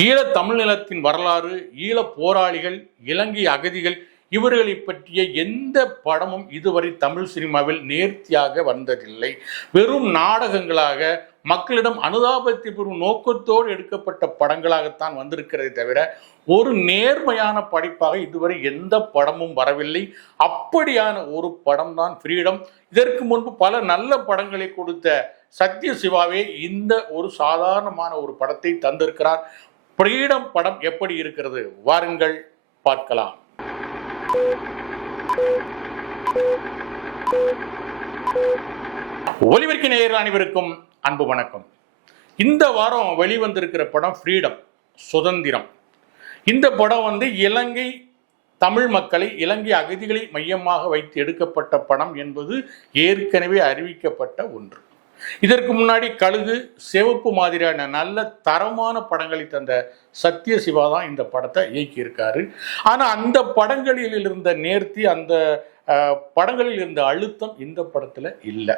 ஈழத் தமிழ்நிலத்தின் வரலாறு, ஈழப் போராளிகள், இலங்கை அகதிகள் இவர்களை பற்றிய எந்த படமும் இதுவரை தமிழ் சினிமாவில் நேர்த்தியாக வந்ததில்லை. வெறும் நாடகங்களாக மக்களிடம் அனுதாபத்தை பெறும் நோக்கத்தோடு எடுக்கப்பட்ட படங்களாகத்தான் வந்திருக்கிறதே தவிர ஒரு நேர்மையான படைப்பாக இதுவரை எந்த படமும் வரவில்லை. அப்படியான ஒரு படம் தான் ஃப்ரீடம். இதற்கு முன்பு பல நல்ல படங்களை கொடுத்த சத்ய சிவாவே இந்த ஒரு சாதாரணமான ஒரு படத்தை தந்திருக்கிறார். ஃப்ரீடம் படம் எப்படி இருக்கிறது வாருங்கள் பார்க்கலாம். ஒலிபெருக்கி நேயர்கள் அனைவருக்கும் அன்பு வணக்கம். இந்த வாரம் வெளிவந்திருக்கிற படம் ஃப்ரீடம், சுதந்திரம். இந்த படம் இலங்கை தமிழ் மக்களை, இலங்கை அகதிகளை மையமாக வைத்து எடுக்கப்பட்ட படம் என்பது ஏற்கனவே அறிவிக்கப்பட்ட ஒன்று. இதற்கு முன்னாடி கழுகு, சிவப்பு மாதிரியான நல்ல தரமான படங்களை தந்த சத்ய சிவா தான் இந்த படத்தை இயக்கியிருக்காரு. ஆனால் அந்த படங்களில் இருந்த நேர்த்தி, அந்த படங்களில் இருந்த அழுத்தம் இந்த படத்தில் இல்லை.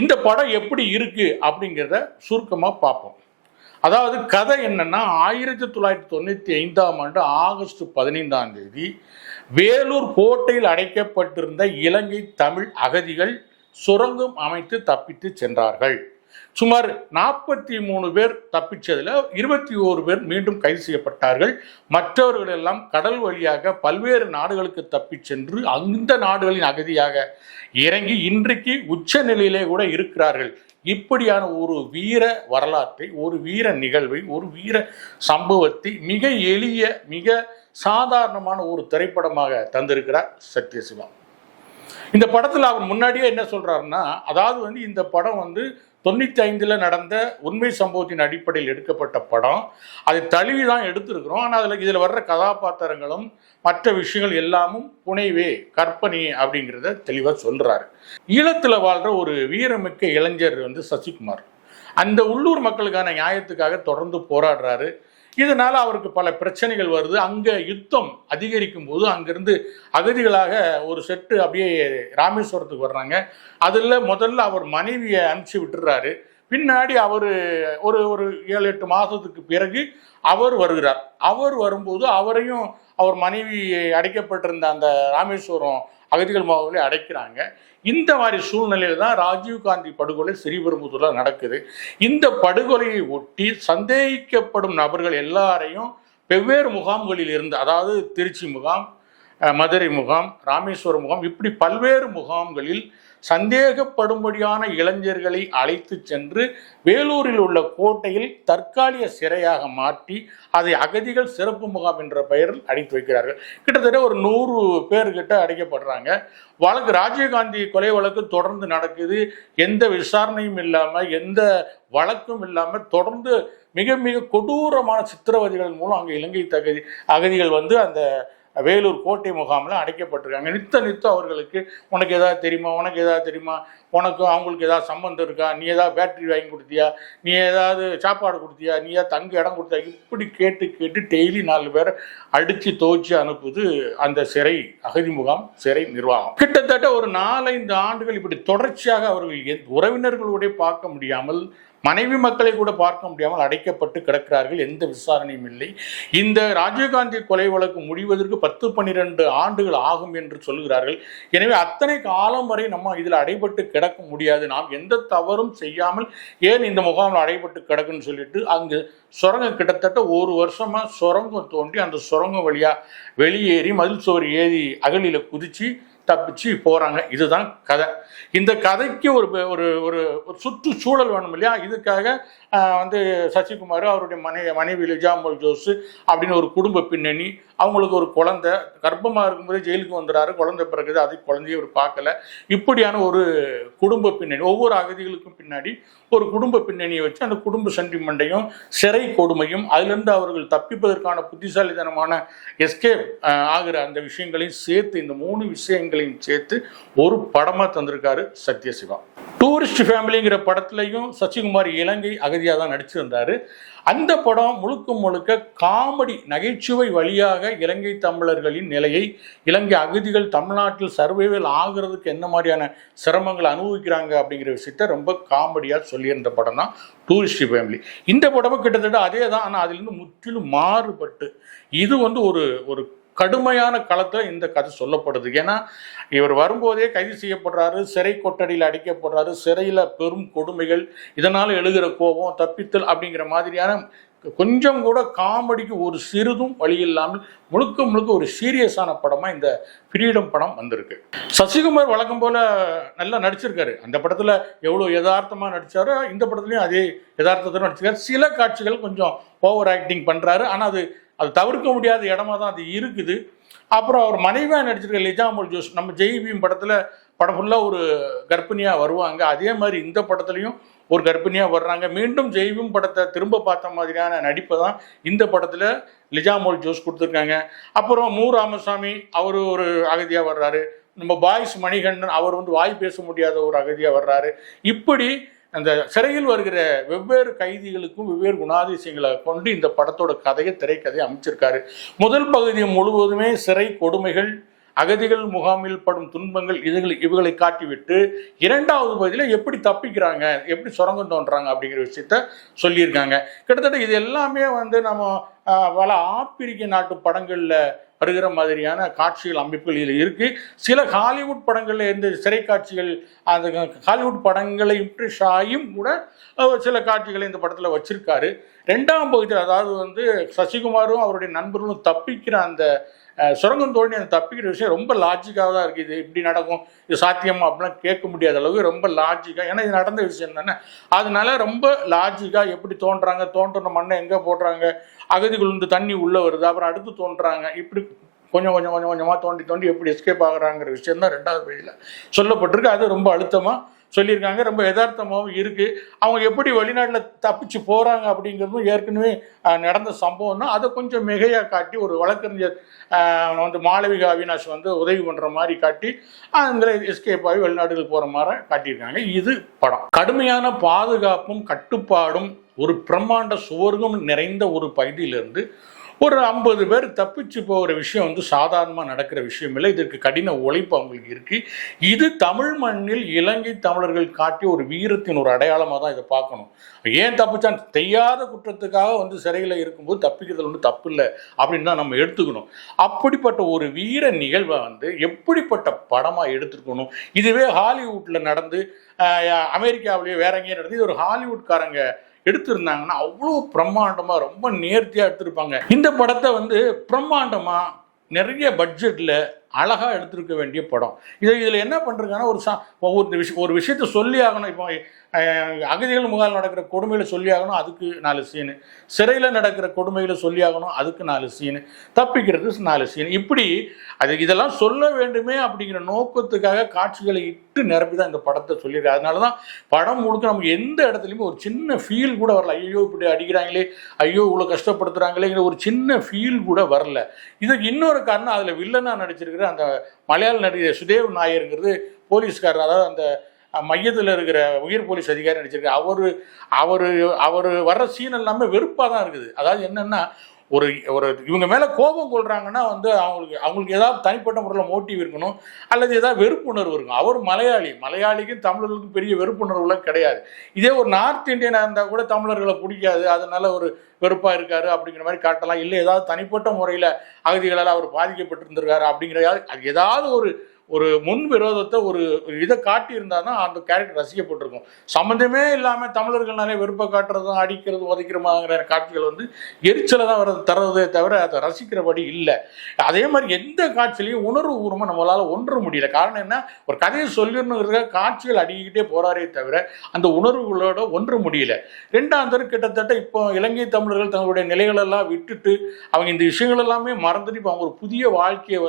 இந்த படம் எப்படி இருக்கு அப்படிங்கிறத சுருக்கமாக பார்ப்போம். அதாவது கதை என்னன்னா, 1995 ஆகஸ்ட் 15 வேலூர் கோட்டையில் அடைக்கப்பட்டிருந்த இலங்கை தமிழ் அகதிகள் சுரங்கம் அமைத்து தப்பித்து சென்றார்கள். சுமார் 43 பேர் தப்பிச்சதில் 21 பேர் மீண்டும் கைது செய்யப்பட்டார்கள். மற்றவர்கள் எல்லாம் கடல் வழியாக பல்வேறு நாடுகளுக்கு தப்பி சென்று அந்த நாடுகளின் அகதியாக இறங்கி இன்றைக்கு உச்ச நிலையிலே கூட இருக்கிறார்கள். இப்படியான ஒரு வீர வரலாற்றை, ஒரு வீர நிகழ்வை, ஒரு வீர சம்பவத்தை மிக எளிய, மிக சாதாரணமான ஒரு திரைப்படமாக தந்திருக்கிறார் சத்யசிவா. இந்த படத்தில் அவர் முன்னாடியே என்ன சொல்றாருன்னா, அதாவது இந்த படம் 95 நடந்த உண்மை சம்பவத்தின் அடிப்படையில் எடுக்கப்பட்ட படம். அதை தழுவி தான் எடுத்திருக்கிறோம். ஆனால் இதில் வர்ற கதாபாத்திரங்களும் மற்ற விஷயங்கள் எல்லாமும் புனைவே, கற்பனை அப்படிங்கிறத தெளிவாக சொல்றாரு. ஈழத்தில் வாழ்ற ஒரு வீரமிக்க இளைஞர் சசிகுமார் அந்த உள்ளூர் மக்களுக்கான நியாயத்துக்காக தொடர்ந்து போராடுறாரு. இதனால அவருக்கு பல பிரச்சனைகள் வருது. அங்கே யுத்தம் அதிகரிக்கும் போது அங்கிருந்து அகதிகளாக ஒரு செட்டு அப்படியே ராமேஸ்வரத்துக்கு வர்றாங்க. அதில் முதல்ல அவர் மனைவியை அனுப்பிச்சு விட்டுறாரு. பின்னாடி அவர் ஒரு 7-8 மாதத்துக்கு பிறகு அவர் வருகிறார். அவர் வரும்போது அவரையும் அவர் மனைவி அடைக்கப்பட்டிருந்த அந்த ராமேஸ்வரம் அகதிகள் முகாமில் அடைக்கிறாங்க. இந்த மாதிரி சூழ்நிலையில் தான் ராஜீவ்காந்தி படுகொலை ஸ்ரீபெரும்புதூர்ல நடக்குது. இந்த படுகொலையை ஒட்டி சந்தேகிக்கப்படும் நபர்கள் எல்லாரையும் வெவ்வேறு முகாம்களில் இருந்து, அதாவது திருச்சி முகாம், மதுரை முகாம், ராமேஸ்வரம் முகாம், இப்படி பல்வேறு முகாம்களில் சந்தேகப்படும்படியான இளைஞர்களை அழைத்து சென்று வேலூரில் உள்ள கோட்டையில் தற்காலிக சிறையாக மாற்றி அதை அகதிகள் சிறப்பு முகாம் என்ற பெயரில் அடைத்து வைக்கிறார்கள். கிட்டத்தட்ட ஒரு 100 பேர்கிட்ட அடைக்கப்படுறாங்க. வழக்கு, ராஜீவ்காந்தி கொலை வழக்கு தொடர்ந்து நடக்குது. எந்த விசாரணையும் இல்லாமல், எந்த வழக்கும் இல்லாமல் தொடர்ந்து மிக மிக கொடூரமான சித்திரவதைகள் மூலம் அங்கே இலங்கை அகதிகள் அந்த வேலூர் கோட்டை முகாமில் அடைக்கப்பட்டிருக்காங்க. நித்தம் அவர்களுக்கு உனக்கு எதாவது தெரியுமா, உனக்கு எதாவது தெரியுமா, உனக்கு அவங்களுக்கு ஏதாவது சம்பந்தம் இருக்கா, நீ ஏதாவது பேட்டரி வாங்கி கொடுத்தியா, நீ ஏதாவது சாப்பாடு கொடுத்தியா, நீ ஏதாவது தங்க இடம் கொடுத்தியா, இப்படி கேட்டு டெய்லி 4 பேரை அடித்து துவச்சி அனுப்புது அந்த சிறை, அகதி முகாம் சிறை நிர்வாகம். கிட்டத்தட்ட ஒரு 4-5 ஆண்டுகள் இப்படி தொடர்ச்சியாக அவர்கள் உறவினர்களுடைய பார்க்க முடியாமல், மனைவி மக்களை கூட பார்க்க முடியாமல் அடைக்கப்பட்டு கிடக்கிறார்கள். எந்த விசாரணையும் இல்லை. இந்த ராஜீவ்காந்தி கொலை வழக்கு முடிவதற்கு 10-12 ஆண்டுகள் ஆகும் என்று சொல்கிறார்கள். எனவே அத்தனை காலம் வரை நம்ம இதில் அடைபட்டு கிடக்க முடியாது. நாம் எந்த தவறும் செய்யாமல் ஏன் இந்த முகாமில் அடைபட்டு கிடக்குன்னு சொல்லிட்டு அங்கு சுரங்கம் கிட்டத்தட்ட 1 வருஷமா சுரங்கம் தோண்டி அந்த சுரங்கம் வழியா வெளியேறி மதில் சுவர் ஏறி அகலில குதிச்சு தப்பிச்சு போறாங்க. இதுதான் கதை. இந்த கதைக்கு ஒரு ஒரு ஒரு சுற்றுச்சூழல் வேணும் இல்லையா? இதுக்காக சசிகுமார், அவருடைய மனைவி லிஜாமல் ஜோஸ் அப்படின்னு ஒரு குடும்ப பின்னணி, அவங்களுக்கு ஒரு குழந்தை, கர்ப்பமாக இருக்கும்போதே ஜெயிலுக்கு வந்துடுறாரு, குழந்தை பிறகுது, அதை குழந்தைய ஒரு பார்க்கல. இப்படியான ஒரு குடும்ப பின்னணி, ஒவ்வொரு அகதிகளுக்கும் பின்னாடி ஒரு குடும்ப பின்னணியை வச்சு அந்த குடும்ப சென்டிமெண்ட்டையும் சிறை கொடுமையும் அதிலிருந்து அவர்கள் தப்பிப்பதற்கான புத்திசாலித்தனமான எஸ்கேப் ஆகிற அந்த விஷயங்களையும் சேர்த்து, இந்த 3 விஷயங்களையும் சேர்த்து ஒரு படமாக தந்திருக்காரு சத்யசிவா. டூரிஸ்ட் ஃபேமிலிங்கிற படத்துலையும் சசிகுமார் இலங்கை அகதியாக தான் நடிச்சிருந்தார். அந்த படம் முழுக்க முழுக்க காமெடி நகைச்சுவை வழியாக இலங்கை தமிழர்களின் நிலையை, இலங்கை அகதிகள் தமிழ்நாட்டில் சர்வைவல் ஆகிறதுக்கு என்ன மாதிரியான சிரமங்களை அனுபவிக்கிறாங்க அப்படிங்கிற விஷயத்த ரொம்ப காமெடியாக சொல்லியிருந்த படம் தான் டூரிஸ்ட் ஃபேமிலி. இந்த படமும் கிட்டத்தட்ட அதே தான், ஆனால் அதுலேருந்து முற்றிலும் மாறுபட்டு இது ஒரு கடுமையான களத்தில் இந்த கதை சொல்லப்படுது. ஏன்னா இவர் வரும்போதே கைது செய்யப்படுறாரு, சிறை கொட்டடியில் அடைக்கப்படுறாரு, சிறையில் பெரும் கொடுமைகள், இதனால் எழுகிற கோபம், தப்பித்தல் அப்படிங்கிற மாதிரியான கொஞ்சம் கூட காமெடிக்கு ஒரு சிறிதும் வழி இல்லாமல் முழுக்க முழுக்க ஒரு சீரியஸான படமாக இந்த ஃப்ரீடம் படம் வந்திருக்கு. சசிகுமார் வழக்கம் போல் நல்லா நடிச்சிருக்காரு. அந்த படத்தில் எவ்வளோ யதார்த்தமாக நடித்தாரோ இந்த படத்துலையும் அதே யதார்த்தத்தை நடிச்சிருக்காரு. சில காட்சிகள் கொஞ்சம் ஓவர் ஆக்டிங் பண்ணுறாரு, ஆனால் அது தவிர்க்க முடியாத இடமா தான் அது இருக்குது. அப்புறம் அவர் மனைவியாக நடிச்சிருக்க லிஜாமுல் ஜோஸ், நம்ம ஜெய்பீம் படம் ஃபுல்லாக ஒரு கர்ப்பிணியாக வருவாங்க. அதே மாதிரி இந்த படத்துலையும் ஒரு கர்ப்பிணியாக வர்றாங்க. மீண்டும் ஜெய்பீம் படத்தை திரும்ப பார்த்த மாதிரியான நடிப்பை தான் இந்த படத்தில் லிஜாமுல் ஜோஸ் கொடுத்துருக்காங்க. அப்புறம் மு ராமசாமி அவர் ஒரு அகதியாக வர்றாரு. நம்ம பாய்ஸ் மணிகண்டன் அவர் வாய் பேச முடியாத ஒரு அகதியாக வர்றாரு. இப்படி அந்த சிறையில் வருகிற வெவ்வேறு கைதிகளுக்கும் வெவ்வேறு குணாதிசயங்களை கொண்டு இந்த படத்தோட திரைக்கதையை அமைச்சிருக்காரு. முதல் பகுதி முழுவதுமே சிறை கொடுமைகள், அகதிகள் முகாமில் படும் துன்பங்கள் இவங்களை காட்டிவிட்டு இரண்டாவது பகுதியில் எப்படி தப்பிக்கிறாங்க, எப்படி சுரங்கம் தோன்றாங்க அப்படிங்கிற விஷயத்த சொல்லியிருக்காங்க. கிட்டத்தட்ட இது எல்லாமே நம்ம பல ஆப்பிரிக்க நாட்டு படங்களில் வருகிற மாதிரியான காட்சிகள் அமைப்புகள் இதில் இருக்குது. சில ஹாலிவுட் படங்களில் இருந்த சிறை காட்சிகள், அந்த ஹாலிவுட் படங்களை இம்ப்ரெஸ் ஆகியும் கூட சில காட்சிகளை இந்த படத்தில் வச்சிருக்காரு. ரெண்டாம் பகுதியில் அதாவது சசிகுமாரும் அவருடைய நண்பர்களும் தப்பிக்கிற அந்த சுரங்கம் தோண்டி அந்த தப்பிக்கிற விஷயம் ரொம்ப லாஜிக்காக தான் இருக்குது. இது இப்படி நடக்கும், இது சாத்தியமா அப்படிலாம் கேட்க முடியாத அளவுக்கு ரொம்ப லாஜிக்காக, ஏன்னா இது நடந்த விஷயம் தானே, அதனால ரொம்ப லாஜிக்காக எப்படி தோன்றாங்க, தோன்ற மண்ணை எங்கே போடுறாங்க, அகதிகள் தண்ணி உள்ளே வருது, அப்புறம் அடுத்து தோன்றாங்க, இப்படி கொஞ்சம் கொஞ்சம் கொஞ்சம் கொஞ்சமாக தோண்டி தோண்டி எப்படி எஸ்கேப் ஆகுறாங்கிற விஷயம் தான் ரெண்டாவது பேஜில் சொல்லப்பட்டிருக்கு. அது ரொம்ப அழுத்தமாக சொல்லியிருக்காங்க, ரொம்ப யதார்த்தமாகவும் இருக்குது. அவங்க எப்படி வெளிநாட்டில் தப்பிச்சு போகிறாங்க அப்படிங்கிறதும் ஏற்கனவே நடந்த சம்பவம் தான். அதை கொஞ்சம் மிகையாக காட்டி ஒரு வழக்கறிஞர் மாளவிகா அவினாஷ் உதவி பண்ணுற மாதிரி காட்டி அவங்கள எஸ்கேப் ஆகி வெளிநாடுகள் போகிற மாதிரி காட்டியிருக்காங்க. இது படம் கடுமையான பாதுகாப்பும் கட்டுப்பாடும் ஒரு பிரம்மாண்ட சுவர்க்கம் நிறைந்த ஒரு பகுதியிலிருந்து ஒரு 50 பேர் தப்பிச்சு போகிற விஷயம் சாதாரணமாக நடக்கிற விஷயம் இல்லை. இதற்கு கடின உழைப்பு அவங்களுக்கு இருக்குது. இது தமிழ் மண்ணில் இலங்கை தமிழர்கள் காட்டிய ஒரு வீரத்தின் ஒரு அடையாளமாக தான் இதை பார்க்கணும். ஏன் தப்பிச்சான், செய்யாத குற்றத்துக்காக சிறையில் இருக்கும்போது தப்பிக்கிறதுல தப்பு இல்லை அப்படின்னு தான் நம்ம எடுத்துக்கணும். அப்படிப்பட்ட ஒரு வீர நிகழ்வை எப்படிப்பட்ட படமாக எடுத்துருக்கணும். இதுவே ஹாலிவுட்டில் நடந்து அமெரிக்காவிலேயே வேற எங்கேயும் நடந்து இது ஒரு ஹாலிவுட்காரங்க எடுத்திருந்தாங்கன்னா அவ்வளோ பிரம்மாண்டமாக ரொம்ப நேர்த்தியாக எடுத்திருப்பாங்க. இந்த படத்தை பிரம்மாண்டமாக நிறைய பட்ஜெட்டில் அழகாக எடுத்திருக்க வேண்டிய படம். இதில் என்ன பண்ணுறாங்கன்னா ஒரு விஷயத்தை சொல்லி ஆகணும். இப்போ அகதிகள் முகால் நடக்கிற கொடுமைகளை சொல்லி ஆகணும், அதுக்கு 4 சீனு, சிறையில் நடக்கிற கொடுமைகளை சொல்லி ஆகணும், அதுக்கு 4 சீனு, தப்பிக்கிறது 4 சீனு, இப்படி இதெல்லாம் சொல்ல வேண்டுமே அப்படிங்கிற நோக்கத்துக்காக காட்சிகளை இட்டு நிரப்பி தான் இந்த படத்தை சொல்லியிருக்கு. அதனால தான் படம் முழுக்க நமக்கு எந்த இடத்துலையுமே ஒரு சின்ன ஃபீல் கூட வரல. ஐயோ இப்படி அடிக்கிறாங்களே, ஐயோ இவ்வளோ கஷ்டப்படுத்துகிறாங்களேங்கிற ஒரு சின்ன ஃபீல் கூட வரல. இதுக்கு இன்னொரு காரணம், அதில் வில்லனாக நடிச்சிருக்கிற அந்த மலையாள நடிகர் சுதேவ் நாயருங்கிறது போலீஸ்காரர், அதாவது அந்த மையத்தில் இருக்கிற உயர் போலீஸ் அதிகாரி நடிச்சிருக்காரு. அவர் வர்ற சீன் எல்லாமே வெறுப்பாக தான் இருக்குது. அதாவது என்னென்னா ஒரு இவங்க மேலே கோபம் கொள்றாங்கன்னா அவங்களுக்கு ஏதாவது தனிப்பட்ட முறையில் மோட்டிவ் இருக்கணும், அல்லது ஏதாவது வெறுப்புணர்வு இருக்கும். அவர் மலையாளிக்கும் தமிழர்களுக்கும் பெரிய வெறுப்புணர்வுலாம் கிடையாது. இதே ஒரு நார்த் இந்தியனாக இருந்தால் கூட தமிழர்களை பிடிக்காது, அதனால ஒரு வெறுப்பாக இருக்காரு அப்படிங்கிற மாதிரி காட்டலாம். இல்லை ஏதாவது தனிப்பட்ட முறையில் அகதிகளால் அவர் பாதிக்கப்பட்டிருந்திருக்காரு அப்படிங்கிற ஏதாவது ஒரு முன் விரோதத்தை ஒரு இதை காட்டியிருந்தால் தான் அந்த கேரக்டர் ரசிக்கப்பட்டிருக்கும். சம்மந்தமே இல்லாமல் தமிழர்கள்னாலே வெறுப்பை காட்டுறதும் அடிக்கிறது உதைக்கிற மாதிரியான காட்சிகள் எரிச்சலை தான் தர்றதே தவிர அதை ரசிக்கிறபடி இல்லை. அதே மாதிரி எந்த காட்சியிலையும் உணர்வு பூர்வமாக நம்மளால் ஒன்ற முடியல. காரணம் என்ன, ஒரு கதையை சொல்லிடணுங்கிறத காட்சிகள் அடிக்கிட்டே போறாரே தவிர அந்த உணர்வுகளோட ஒன்ற முடியல. ரெண்டாவது கிட்டத்தட்ட இப்போ இலங்கை தமிழர்கள் தங்களுடைய நிலைகளெல்லாம் விட்டுட்டு அவங்க இந்த விஷயங்கள் எல்லாமே மறந்துட்டு இப்போ அவங்க ஒரு புதிய வாழ்க்கையை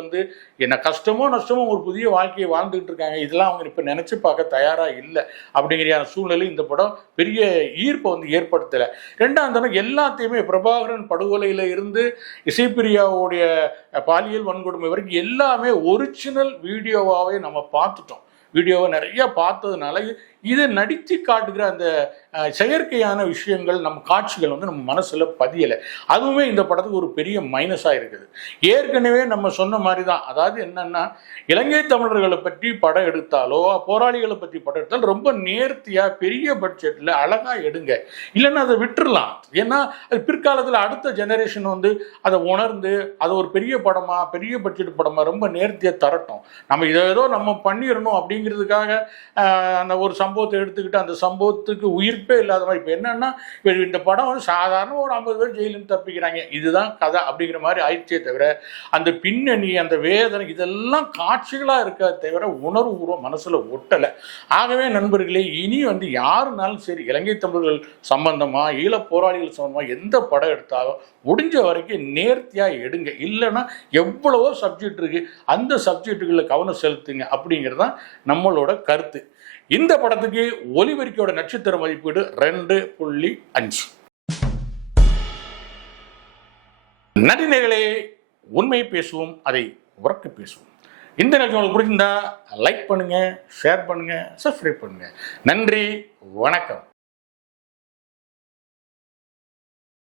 என்ன கஷ்டமோ நஷ்டமோ ஒரு புதிய வாழ்க்கையை வாழ்ந்துகிட்டு இருக்காங்க. இதெல்லாம் அவங்க இப்போ நினைச்சு பார்க்க தயாராக இல்லை. அப்படிங்கிற சூழ்நிலை இந்த படம் பெரிய ஈர்ப்பை ஏற்படுத்தலை. ரெண்டாவது எல்லாத்தையுமே பிரபாகரன் படுகொலையில இருந்து இசைப்பிரியாவுடைய பாலியல் வன்கொடுமை வரைக்கும் எல்லாமே ஒரிஜினல் வீடியோவாகவே நம்ம பார்த்துட்டோம். வீடியோவை நிறைய பார்த்ததுனால இதை நடித்து காட்டுகிற அந்த செயற்கையான விஷயங்கள் நம்ம காட்சிகள் வந்து நம்ம மனசில் பதியலை. அதுவுமே இந்த படத்துக்கு ஒரு பெரிய மைனஸாக இருக்குது. ஏற்கனவே நம்ம சொன்ன மாதிரி தான், அதாவது என்னன்னா இலங்கை தமிழர்களை பற்றி படம் எடுத்தாலோ போராளிகளை பற்றி படம் எடுத்தாலும் ரொம்ப நேர்த்தியாக பெரிய பட்ஜெட்டில் அழகாக எடுங்க, இல்லைன்னா அதை விட்டுறலாம். ஏன்னா அது பிற்காலத்தில் அடுத்த ஜெனரேஷன் வந்து அதை உணர்ந்து அதை ஒரு பெரிய படமாக பெரிய பட்ஜெட் படமாக ரொம்ப நேர்த்தியாக தரட்டும். நம்ம இதை ஏதோ நம்ம பண்ணிடணும் அப்படிங்கிறதுக்காக அந்த ஒரு சம்பவத்தை எடுத்துக்கிட்டு அந்த சம்பவத்துக்கு உயிர்ப்பே இல்லாத மாதிரி. இப்போ என்னன்னா இந்த படம் வந்து சாதாரண ஒரு 50 பேர் ஜெயிலுன்னு தப்பிக்கிறாங்க, இதுதான் கதை அப்படிங்கிற மாதிரி ஆயிடுச்சே தவிர அந்த பின்னணி அந்த வேதனை இதெல்லாம் காட்சிகளாக இருக்க தவிர உணர்வு பூர்வம் மனசில் ஒட்டலை. ஆகவே நண்பர்களே, இனி வந்து யாருனாலும் சரி இலங்கை தமிழர்கள் சம்பந்தமாக ஈழப் போராளிகள் சம்பந்தமாக எந்த படம் எடுத்தாலும் முடிஞ்ச வரைக்கும் நேர்த்தியாக எடுங்க. இல்லைன்னா எவ்வளவோ சப்ஜெக்ட் இருக்கு, அந்த சப்ஜெக்டுகளில் கவனம் செலுத்துங்க அப்படிங்கிறது தான் நம்மளோட கருத்து. இந்த படத்துக்கு ஒலிபெருக்கியோட நட்சத்திர மதிப்பீடு 2.5. நடிகர்களே, உண்மை பேசுவோம், அதை உறக்க பேசுவோம். இந்த நிகழ்ச்சி உங்களுக்கு பிடிச்சிருந்தா லைக் பண்ணுங்க, ஷேர் பண்ணுங்க, சப்ஸ்கிரைப் பண்ணுங்க. நன்றி, வணக்கம்.